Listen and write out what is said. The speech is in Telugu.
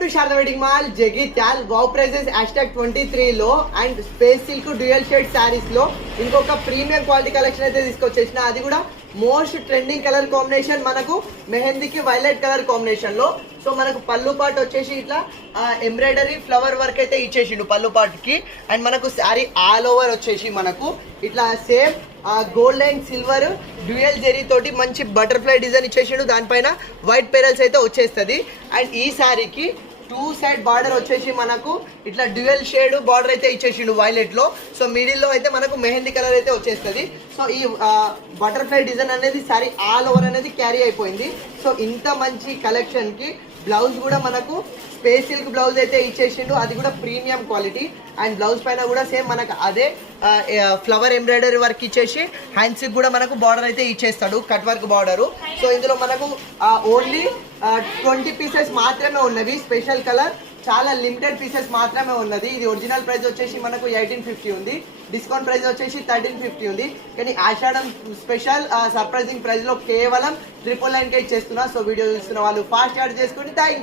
To Sharada wedding mall Jagtial. Wow prices #23 లో and space silk dual shade saris లో ఇంకొక ప్రీమియం క్వాలిటీ కలెక్షన్ అయితే తీసుకొచ్చేసిన. అది కూడా మోస్ట్ ట్రెండింగ్ కలర్ కాంబినేషన్ మనకు మెహందీకి వైలెట్ కలర్ కాంబినేషన్ లో. సో మనకు పళ్ళు పాటు వచ్చేసి ఇట్లా ఎంబ్రాయిడరీ ఫ్లవర్ వర్క్ అయితే ఇచ్చేసిండు పళ్ళు పాటుకి. అండ్ మనకు శారీ ఆల్ ఓవర్ వచ్చేసి మనకు ఇట్లా same gold and silver dual zari తోటి మంచి బటర్ఫ్లై డిజైన్ ఇచ్చేసిండు. దానిపైన వైట్ పెరల్స్ అయితే వచ్చేస్తుంది. అండ్ ఈ శారీకి 2 సైడ్ బార్డర్ వచ్చేసి మనకు ఇట్లా డ్యూయల్ షేడ్ బార్డర్ అయితే ఇచ్చేసిండు వైలెట్ లో. సో మిడిల్ లో అయితే మనకు మెహందీ కలర్ అయితే వచ్చేస్తుంది. సో ఈ బటర్ఫ్లై డిజైన్ అనేది సారీ ఆల్ ఓవర్ అనేది క్యారీ అయిపోయింది. సో ఇంత మంచి కలెక్షన్ కి బ్లౌజ్ కూడా మనకు స్పేస్ సిల్క్ బ్లౌజ్ అయితే ఇచ్చేసిండు. అది కూడా ప్రీమియం క్వాలిటీ. అండ్ బ్లౌజ్ పైన కూడా సేమ్ మనకు అదే ఫ్లవర్ ఎంబ్రాయిడరీ వర్క్ ఇచ్చేసి హ్యాండ్స్ కూడా మనకు బార్డర్ అయితే ఇచ్చేస్తాడు, కట్ వర్క్ బార్డర్. సో ఇందులో మనకు ఓన్లీ 20 పీసెస్ మాత్రమే ఉన్నవి. స్పెషల్ కలర్ చాలా లిమిటెడ్ పీసెస్ మాత్రమే ఉన్నది. ఇది ఒరిజినల్ ప్రైస్ వచ్చేసి మనకు 1850 ఉంది. డిస్కౌంట్ ప్రైస్ వచ్చేసి 1350 ఉంది. కానీ ఆషాఢం స్పెషల్ సర్ప్రైజింగ్ ప్రైస్ లో కేవలం 999 ఇచ్చేస్తున్నా. సో వీడియో చూస్తున్న వాళ్ళు ఫాస్ట్ యాడ్ చేసుకోండి. థ్యాంక్